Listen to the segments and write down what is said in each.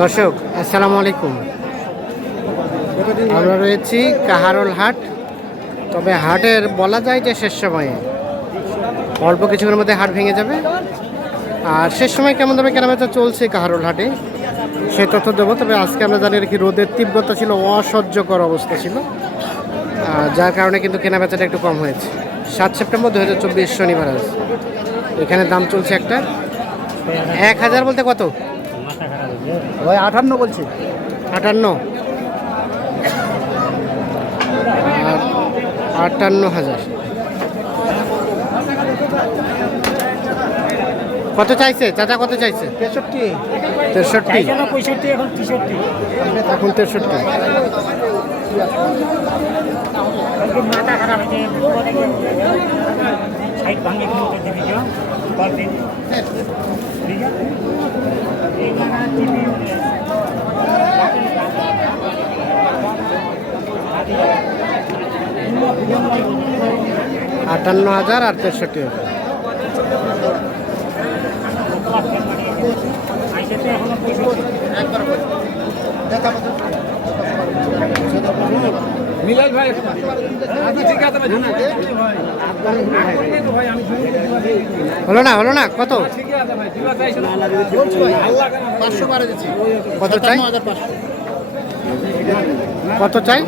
দর্শক, আসসালামু আলাইকুম। আমরা রয়েছি কাহারোল হাট। তবে হাটের বলা যায় যে শেষ সময়ে। অল্প কিছুক্ষণের মধ্যে হাট ভেঙে যাবে। আর শেষ সময় কেমন দামে কেনাবেচা চলছে কাহারোল হাটে, সে তথ্য দেবো। তবে আজকে আমরা জানি রাখি রোদের তীব্রতা ছিল, অসহ্যকর অবস্থা ছিল। যার কারণে কিন্তু কেনাবেচাটা একটু কম হয়েছে। সাত সেপ্টেম্বর দু হাজার চব্বিশ শনিবার আজ। এখানে দাম চলছে একটা। এক হাজার বলতে কত? ওই আটান্ন বলছি। আটান্ন। আটান্ন হাজার। কত চাইছে? চাচা কত চাইছে? তেষট্টি। তেষট্টি। পঁয়ষট্টি এখন তেষট্টি। এখন তেষট্টি। মাথা খারাপ হয়েছে সাইড ভাঙে কিলোমিটার দিবি কেউ কল দিন ঠিক আছে এই জায়গা টিভি আটান্ন হাজার আর তেষট্টি হাজার এখনও পঁয়ষট্টি মিলাল ভাই আপনি ঠিক আছে ভাই হলো না হলো না কত? ঠিক আছে ভাই দিবা চাইছেন পাঁচশো বারে দিচ্ছি। কত চাই? কত চাই?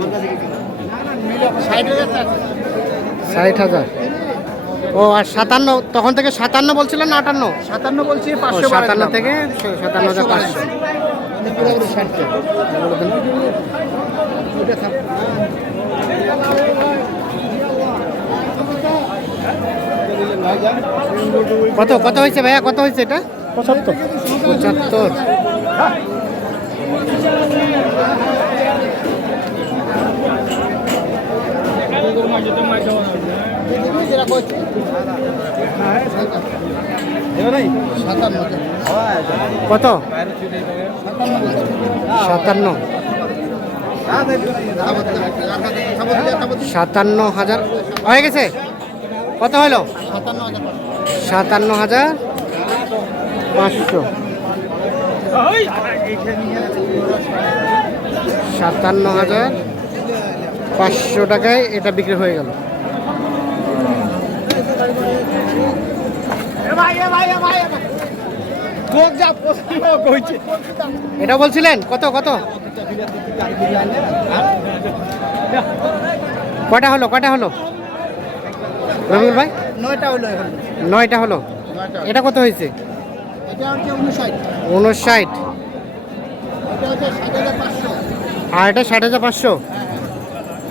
ষাট হাজার ও আর সাতান্ন তখন থেকে সাতান্ন বলছিলেন না আটান্ন? সাতান্ন বলছি পাঁচশো সাতান্ন থেকে সাতান্ন হাজার পাঁচশো ওটা কত কত হয়েছে ভাইয়া? কত হয়েছে এটা? পঁচাত্তর। পঁচাত্তর। কত? সাতান্ন। সাতান্ন হাজার। হয়ে গেছে? কত হলো? সাতান্ন হাজার পাঁচশো। সাতান্ন হাজার পাঁচশো টাকায় এটা বিক্রি হয়ে গেল। যা পছন্দ কইছে এটা বলছিলেন? কত কত? কটা হলো কটা হলো? রবিউল ভাই? নয়টা হলো নয়টা হলো। এটা কত হয়েছে? উনষাট। উনষাট। ষাট আর এটা ষাট হাজার পাঁচশো?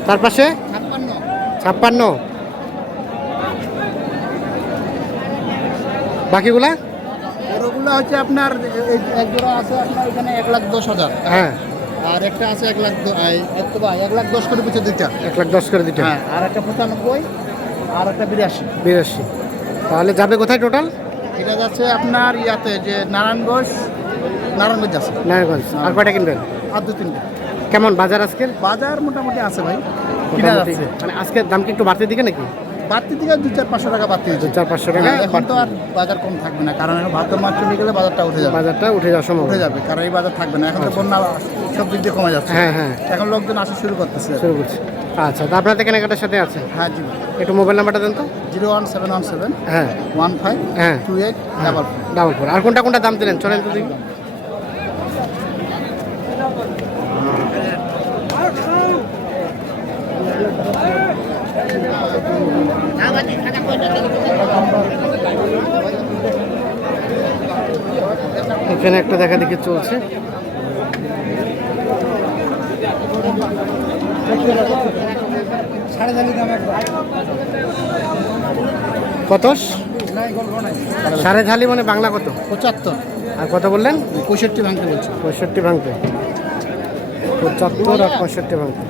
তার পাশে? ছাপ্পান্ন। বাকিগুলা? ওগুলো হচ্ছে আপনার এক জোড়া আছে আপনার এখানে এক লাখ দশ হাজার। হ্যাঁ। আর একটা আছে এক লাখ এক লাখ দশ করে পিছিয়ে দুইটা। এক লাখ দশ করে দিতে হ্যাঁ আর একটা পঁচানব্বই আর একটা বিরাশি। বিরাশি। তাহলে যাবে কোথায় টোটাল এটা যাচ্ছে আপনার ইয়াতে যে নারায়ণগঞ্জ নারায়ণগঞ্জ আছে। নারায়ণগঞ্জ। আর কয়টা কিনবেন? আর দু তিনটা। কেমন বাজার আজকের? বাজার মোটামুটি আছে ভাই। কিনা যাচ্ছে। মানে আজকের দাম কি একটু বাড়তে দিকে নাকি? বাড়তি দিকে দু চার পাঁচশো টাকা বাড়তি দু চার পাঁচশো টাকা হ্যাঁ, এখন তো আর বাজার কম থাকবে না কারণ এখন ভাদ্র মাস চলে গেলে বাজারটা উঠে যাবে। বাজারটা উঠে যাওয়ার সম্ভব উঠে যাবে কারণ এই বাজার থাকবে না এখন তো বন্যা সব দিক দিয়ে কমে যাচ্ছে। হ্যাঁ হ্যাঁ। এখন লোকজন আসা শুরু করতেছে। শুরু করছি। আচ্ছা তা আপনাদের কেনাকাটার সাথে আছে? হ্যাঁ জি। একটু মোবাইল নাম্বারটা দেন তো। Zero one seven one seven হ্যাঁ। ওয়ান ফাইভ হ্যাঁ। Two eight double four. Double four. আর কোনটা কোনটা দাম দিলেন? চলেন তো দেখি। এখানে একটা দেখা দেখি চলছে। কত? সাড়ে ঝালি মানে বাংলা কত? পঁচাত্তর। আর কত বললেন? পঁয়ষট্টি ভাঙতে বলছি। পঁয়ষট্টি ভাঙতে। পঁচাত্তর আর পঁয়ষট্টি ভাঙতে।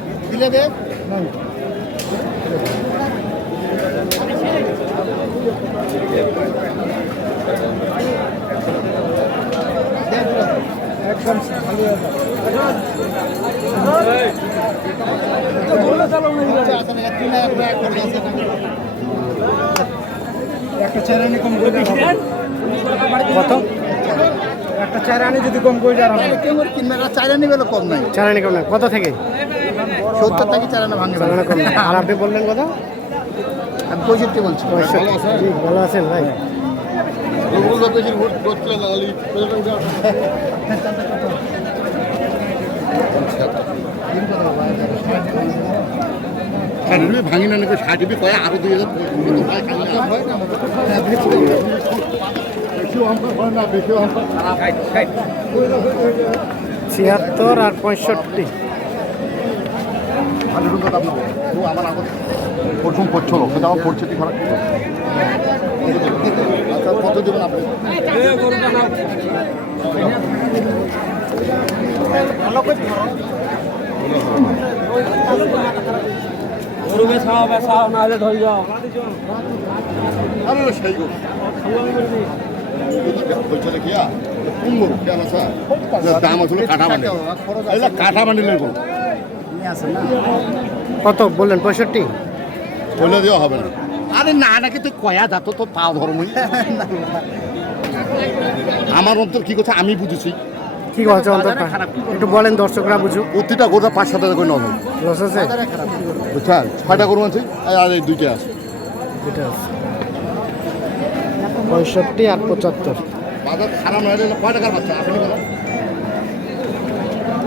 একটা চ্যানেল কম করে কত একটা চার আনি যদি কম করে যাওয়া চার আনি বেলা কম নাই। চালানি কম না কত থেকে? সত্তর থেকে ভাঙে চালানি না। আর আপনি বললেন আমি পঁয়ষট্টি বলছি। ভালো আছেন ভাই। ভাঙি না নাকি ষাট বি কয় আরও দুই ছিয়াত্তর আর পঁয়ষট্টি। আমার আগত প্রথম পড়ছিল কিন্তু আমার পড়ছে কি খারাপ? আচ্ছা কত দেবেন আপনি? গরু বেসাও বেসাও না হলে ধরে যাও আরে? কি কেন কাঠা যে কাঠা নেব। কত? বললেন পঁয়ষট্টি? বলে দেওয়া হবে না। আরে না নাকি তুই কয়া যাত তো পাও ধর্মই আমার অন্তর কি কথা আমি বুঝেছি। কি কথা অন্তরটা? একটু বলেন দর্শকরা বুঝুক। প্রতিটা গোটা পাঁচ সাত হাজার করে নজর লস আছে? বুঝছেন? ছয়টা গরু আছে আর এই দুইটা আছে। এটা আছে। পঁয়ষট্টি আর পঁচাত্তর। বাজার খারাপ নয় হলে কয় টাকার বাচ্চা? আপনি বলেন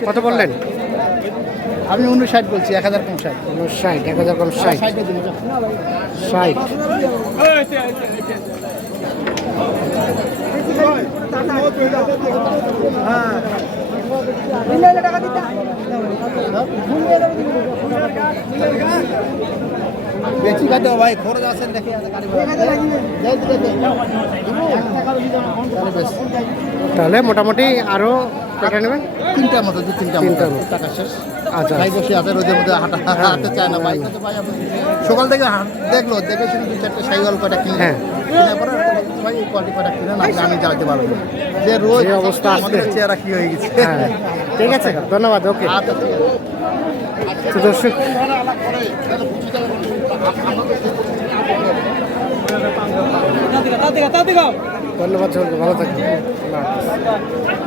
কত বললেন? আমি উনষাট বলছি এক হাজার কম ষাট ষাট এক হাজার কম ষাট বেশি খাতে ভাই? খরচ আছেন দেখে তাহলে মোটামুটি আরও কটা নেবেন? তিনটার মতো দু তিনটা তিনটার মতো। টাকা শেষ। আচ্ছা। ভাই বসে আছে রোদের মধ্যে হাঁটা হাঁটতে চায় না ভাই। সকাল থেকে হাঁট- দেখল দেখে শুনে দু চারটে সাইওয়াল কটা কিনে হ্যাঁ। কিনে পরে ভাই এই কোয়ালিটি কটা কিনে না আমি পারব যে রোজ অবস্থা আমাদের চেহারা কি হয়ে গেছে। হ্যাঁ। ঠিক আছে ধন্যবাদ ওকে। আচ্ছা ঠিক আছে। দর্শক ধন্যবাদ সকলকে। ভালো থাকবেন।